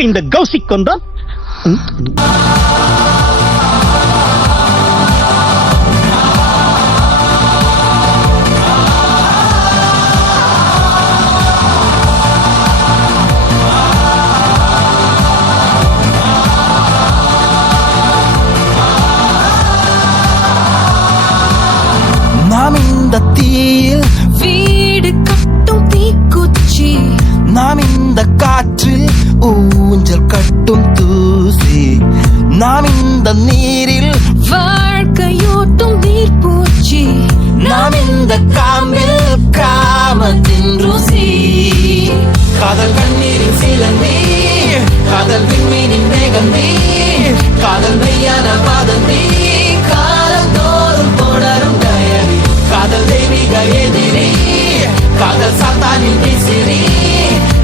எதற்கு இந்த கௌசிக் கொன்றான்? நாம் இந்த தீயில் வீடு கட்டும் தீக்குச்சி, நாம் இந்த காற்றில் ஊஞ்சல் கட்டும் தூசி, நாம் இந்த நீரில் வாழ்க்கையோட்டும் நீர்ப்பூச்சி, நாம் இந்த காம்பில் காமத்தின் ருசி. காதல் கண்ணீரின் சிலந்தி, காதல் விண்மீனின் மேகந்தி, காதல் மெய்யான பாதந்தி, காலம் தோறும் தொடரும் டயரி, காதல் தெய்வீக எதிரி, காதல் சாத்தானின் விசிறி,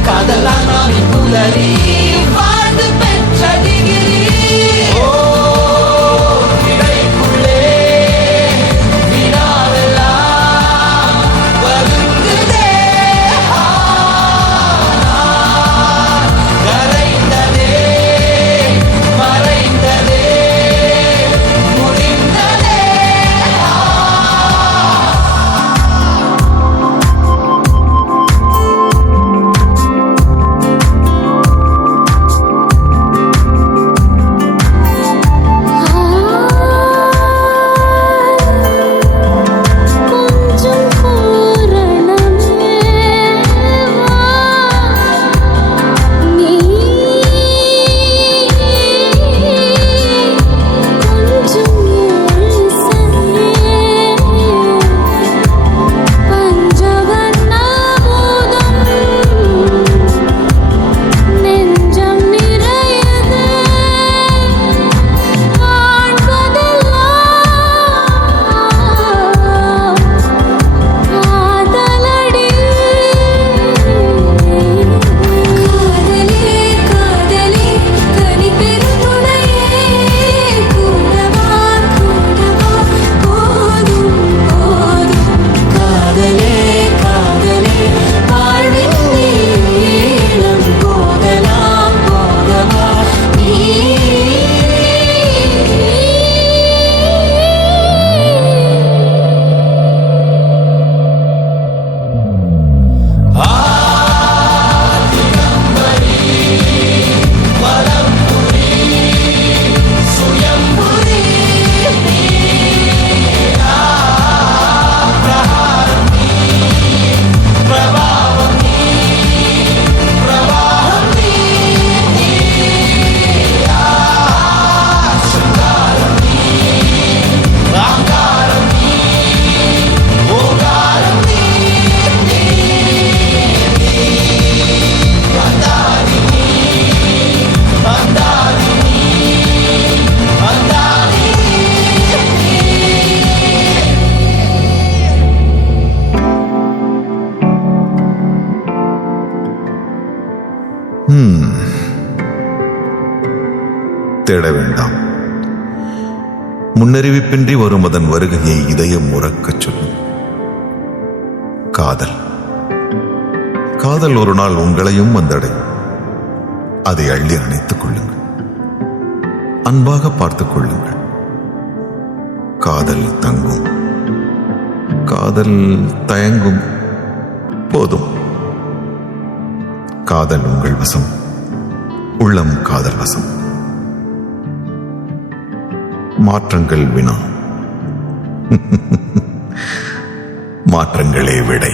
காதல் ஆன்மாவின் புலரி, வாழ்ந்து பெற்ற டிகிரி. தேட வேண்டாம். முன்னறிவிப்பின்றி வரும் அதன் வருகையை இதயம் உறக்கச் சொல்லும். காதல் காதல் ஒரு நாள் உங்களையும் வந்தடையும். அதை அள்ளி அணைத்துக் கொள்ளுங்கள், அன்பாக பார்த்துக் கொள்ளுங்கள். காதல் தங்கும், காதல் தயங்கும். போதும், காதல் உங்கள் வசம், உள்ளம் காதல் வசம். மாற்றங்கள் வினா, மாற்றங்களே விடை.